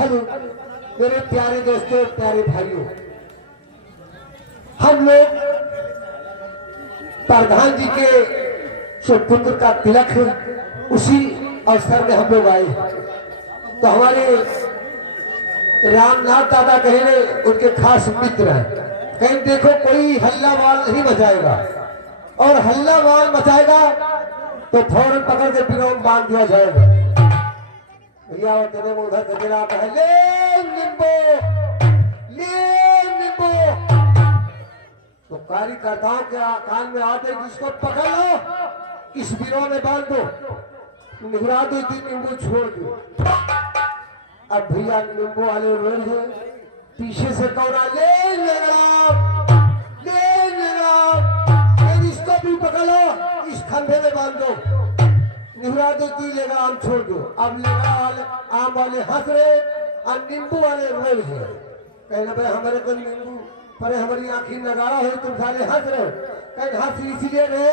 हेलो मेरे प्यारे दोस्तों, प्यारे भाइयों, हम लोग प्रधान जी के सुपुत्र का तिलक है, उसी अवसर में हम लोग आए। तो हमारे रामनाथ दादा कहे उनके खास मित्र हैं, कहीं देखो कोई हल्ला वाल नहीं मचाएगा, और हल्ला वाल मचाएगा तो फौरन पकड़ के पिनों में बांध दिया जाएगा। भैया तेरे में उधर से आता है, ले निम्बो, ले निम्बो। तो कार्यकर्ताओं के कान में आते जिसको पकड़ लो, इस बिरों में बांध दो, निगरा दो, नींबू छोड़ दो। अब भैया नींबू वाले रोल है, पीछे से कौरा ले इसको भी पकड़ लो, इस खंभे में बांध दो, निगरा दो, तू लेगा आम छोड़ दो। अब लेगा वाले आम वाले हंस रहे और नींबू वाले रोल है। कहना भाई हमारे को नींबू पर हमारी आंखी नगारा है, तुम साले हंस रहे। कहीं हंस इसीलिए रहे,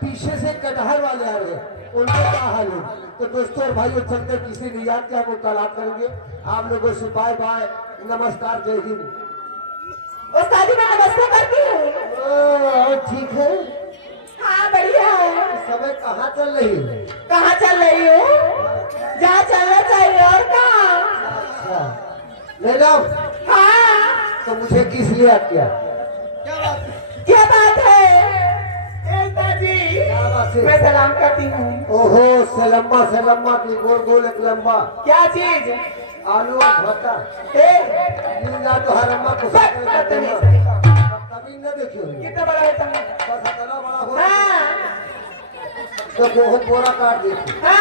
पीछे से कटहर वाले आ रहे, उनके क्या हाल है। तो दोस्तों और भाइयों, चलते किसी ने याद किया, वो तालाब करेंगे। आप लोगों से बाय बाय, नमस्कार, जय हिंद। उस्तादी मैं नमस्ते करती हूँ। ठीक है, हाँ बढ़िया है। समय कहाँ चल रही है? कहाँ चल रही हो? जहाँ चलना चाहिए, और कहाँ? अच्छा ले जाओ। हाँ तो मुझे किस लिए याद किया? क्या बात है? जी मैं सलाम करती हूँ। ओहो सलम्मा सलम्मा की गोल गोल एक लंबा क्या चीज? आलू और भट्टा। तो हर अम्मा को कभी न देखी होगी। कितना बड़ा है तुम? बस इतना बड़ा हो हाँ तो बहुत बोरा काट देती। हाँ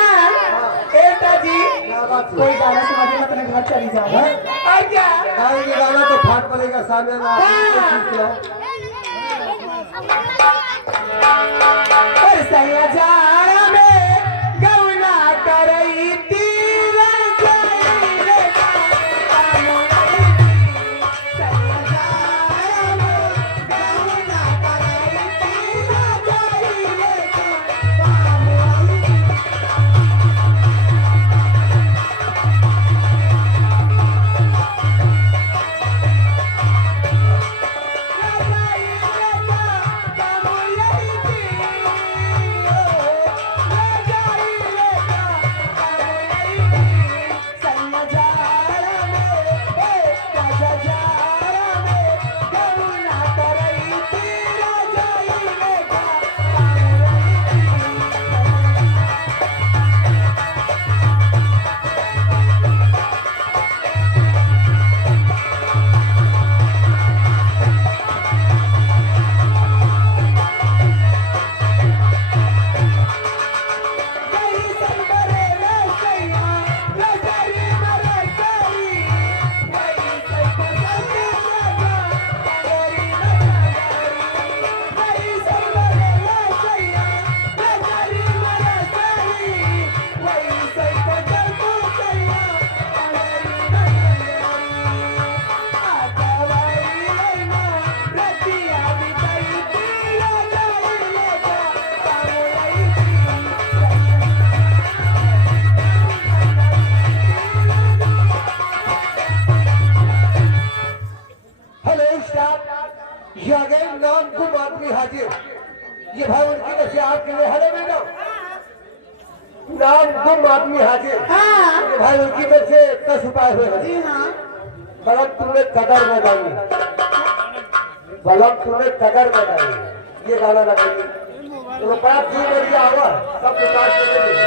जी क्या बात है? कोई गाना सुना दे, मैं अपने घर चली जाऊँ। और क्या गाएंगे गाना तो फाट पड़ेगा सामने ना। सैया जाड़ा में गौना करई तीर जाइले सैया जाड़ा में गौना करई तीर जाइले ये भाई उनकी तरफ से आपके लिए हेलो मैडम, नाम गुम आदमी हाजिर। ये भाई उनकी तरफ से 10 रुपए हुए हैं। जी हाँ बलम तुम्हें कदर में डाली, बलम तुम्हें कदर में डाली, ये गाना लगाइए। तो रुपया 2 बजे आवा सब विकास करेंगे।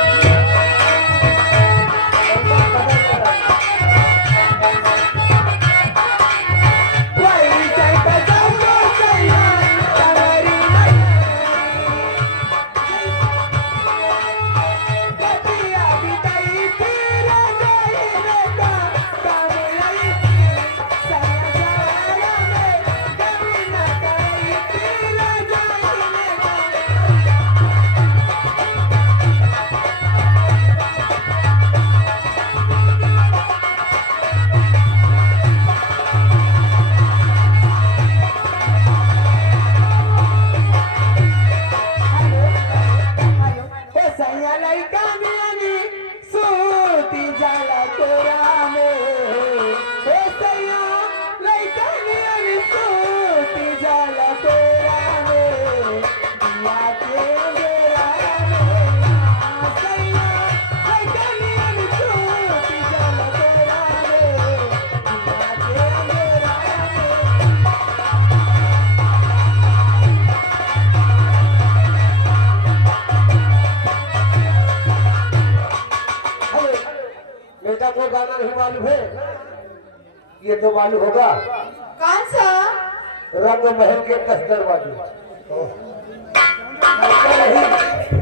को गाना नहीं मालूम है? ये तो मालूम होगा, कौन सा? रंग महल के कस्तर वाली। ऐसा नहीं